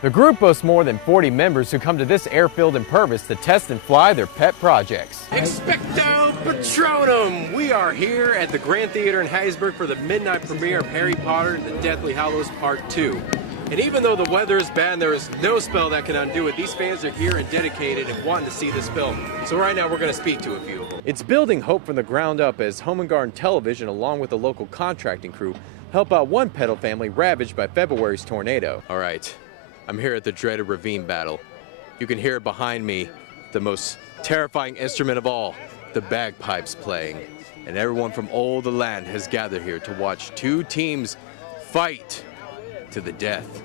The group boasts more than 40 members who come to this airfield in Purvis to test and fly their pet projects. Expecto Patronum! We are here at the Grand Theater in Hattiesburg for the midnight premiere of Harry Potter and the Deathly Hallows Part 2. And even though the weather is bad and there is no spell that can undo it, these fans are here and dedicated and wanting to see this film. So right now we're going to speak to a few of them. It's building hope from the ground up as Home and Garden Television, along with the local contracting crew, help out one Petal family ravaged by February's tornado. All right, I'm here at the dreaded ravine battle. You can hear behind me the most terrifying instrument of all, the bagpipes playing. And everyone from all the land has gathered here to watch two teams fight to the death.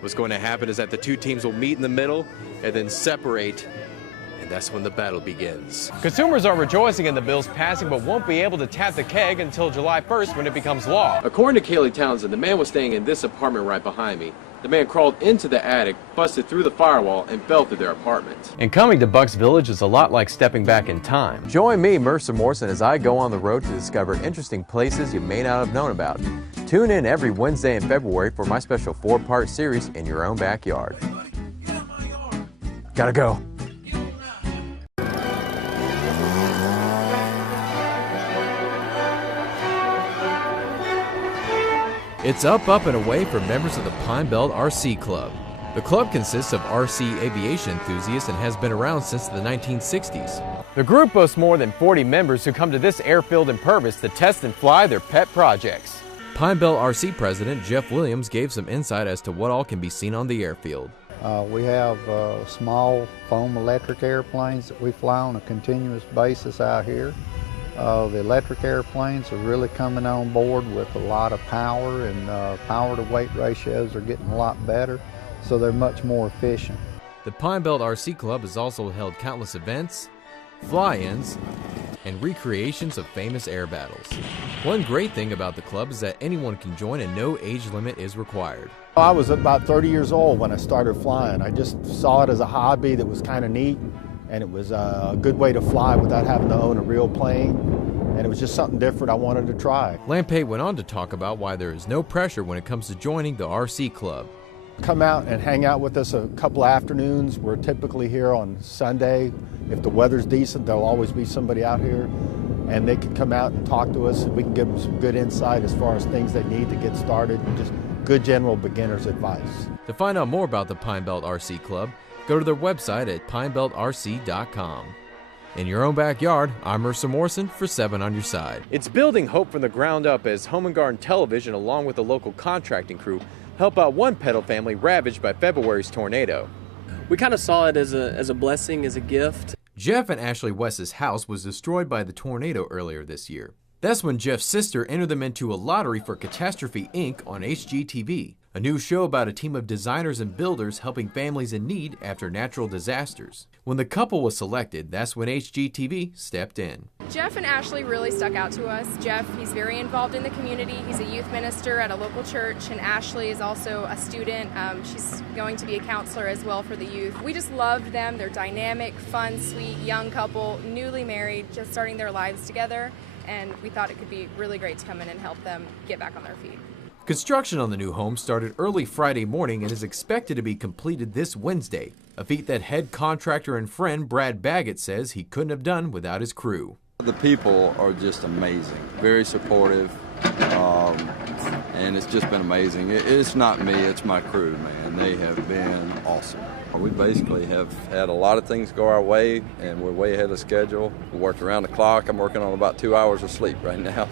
What's going to happen is that the two teams will meet in the middle and then separate, and that's when the battle begins. Consumers are rejoicing in the bill's passing, but won't be able to tap the keg until July 1st when it becomes law. According to Kaylee Townsend, the man was staying in this apartment right behind me. The man crawled into the attic, busted through the firewall, and fell through their apartment. And coming to Bucks Village is a lot like stepping back in time. Join me, Mercer Morrison, as I go on the road to discover interesting places you may not have known about. Tune in every Wednesday in February for my special 4-part series, In Your Own Backyard. Gotta go. It's up, and away for members of the Pine Belt RC Club. The club consists of RC aviation enthusiasts and has been around since the 1960s. The group boasts more than 40 members who come to this airfield in Purvis to test and fly their pet projects. Pine Belt RC President Jeff Williams gave some insight as to what all can be seen on the airfield. We have small foam electric airplanes that we fly on a continuous basis out here. The electric airplanes are really coming on board with a lot of power, and power to weight ratios are getting a lot better, so they're much more efficient. The Pine Belt RC Club has also held countless events, fly-ins, and recreations of famous air battles. One great thing about the club is that anyone can join and no age limit is required. I was about 30 years old when I started flying. I just saw it as a hobby that was kind of neat, and it was a good way to fly without having to own a real plane, and it was just something different I wanted to try. Lampay went on to talk about why there is no pressure when it comes to joining the RC Club. Come out and hang out with us a couple afternoons. We're typically here on Sunday. If the weather's decent, there'll always be somebody out here, and they can come out and talk to us, and we can give them some good insight as far as things they need to get started, and just good general beginner's advice. To find out more about the Pine Belt RC Club, go to their website at pinebeltrc.com. In your own backyard, I'm Mercer Morrison for 7 on Your Side. It's building hope from the ground up as Home and Garden Television, along with the local contracting crew, help out one Petal family ravaged by February's tornado. We kind of saw it as a blessing, as a gift. Jeff and Ashley West's house was destroyed by the tornado earlier this year. That's when Jeff's sister entered them into a lottery for Catastrophe Inc. on HGTV, a new show about a team of designers and builders helping families in need after natural disasters. When the couple was selected, that's when HGTV stepped in. Jeff and Ashley really stuck out to us. Jeff, he's very involved in the community. He's a youth minister at a local church, and Ashley is also a student. She's going to be a counselor as well for the youth. We just loved them. They're dynamic, fun, sweet, young couple, newly married, just starting their lives together, and we thought it could be really great to come in and help them get back on their feet. Construction on the new home started early Friday morning and is expected to be completed this Wednesday, a feat that head contractor and friend Brad Baggett says he couldn't have done without his crew. The people are just amazing, very supportive, and it's just been amazing. It's not me, it's my crew, man. They have been awesome. We basically have had a lot of things go our way, and we're way ahead of schedule. We worked around the clock. I'm working on about 2 hours of sleep right now.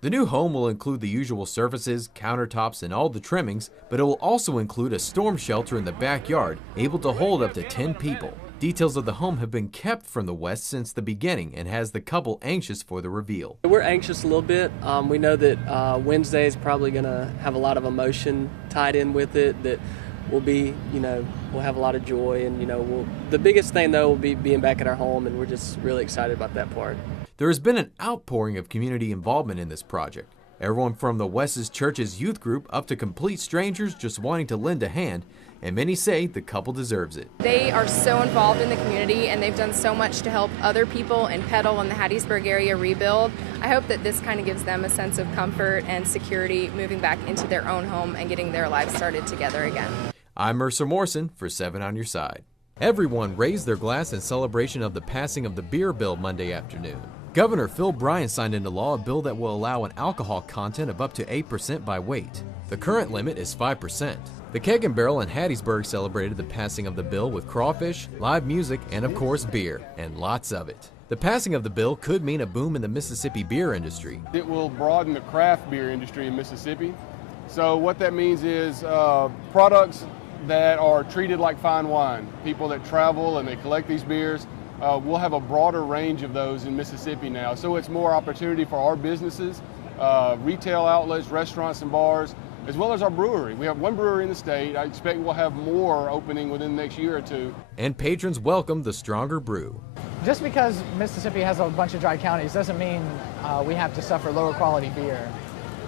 The new home will include the usual surfaces, countertops, and all the trimmings, but it will also include a storm shelter in the backyard, able to hold up to 10 people. Details of the home have been kept from the West since the beginning and has the couple anxious for the reveal. We're anxious a little bit. We know that Wednesday is probably going to have a lot of emotion tied in with it, that we'll be, we'll have a lot of joy, and, the biggest thing, though, will be being back at our home, and we're just really excited about that part. There has been an outpouring of community involvement in this project. Everyone from the West's Church's youth group up to complete strangers just wanting to lend a hand, and many say the couple deserves it. They are so involved in the community, and they've done so much to help other people in Petal and the Hattiesburg area rebuild. I hope that this kind of gives them a sense of comfort and security moving back into their own home and getting their lives started together again. I'm Mercer Morrison for 7 on Your Side. Everyone raised their glass in celebration of the passing of the beer bill Monday afternoon. Governor Phil Bryant signed into law a bill that will allow an alcohol content of up to 8% by weight. The current limit is 5%. The Keg and Barrel in Hattiesburg celebrated the passing of the bill with crawfish, live music, and of course beer, and lots of it. The passing of the bill could mean a boom in the Mississippi beer industry. It will broaden the craft beer industry in Mississippi. So what that means is products that are treated like fine wine. People that travel and they collect these beers, we'll have a broader range of those in Mississippi now. So it's more opportunity for our businesses, retail outlets, restaurants and bars, as well as our brewery. We have one brewery in the state. I expect we'll have more opening within the next year or two. And patrons welcome the stronger brew. Just because Mississippi has a bunch of dry counties doesn't mean we have to suffer lower quality beer.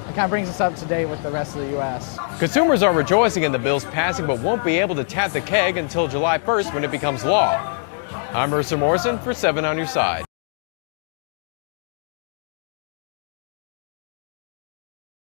It kind of brings us up to date with the rest of the U.S. Consumers are rejoicing in the bill's passing but won't be able to tap the keg until July 1st when it becomes law. I'm Mercer Morrison for 7 on Your Side.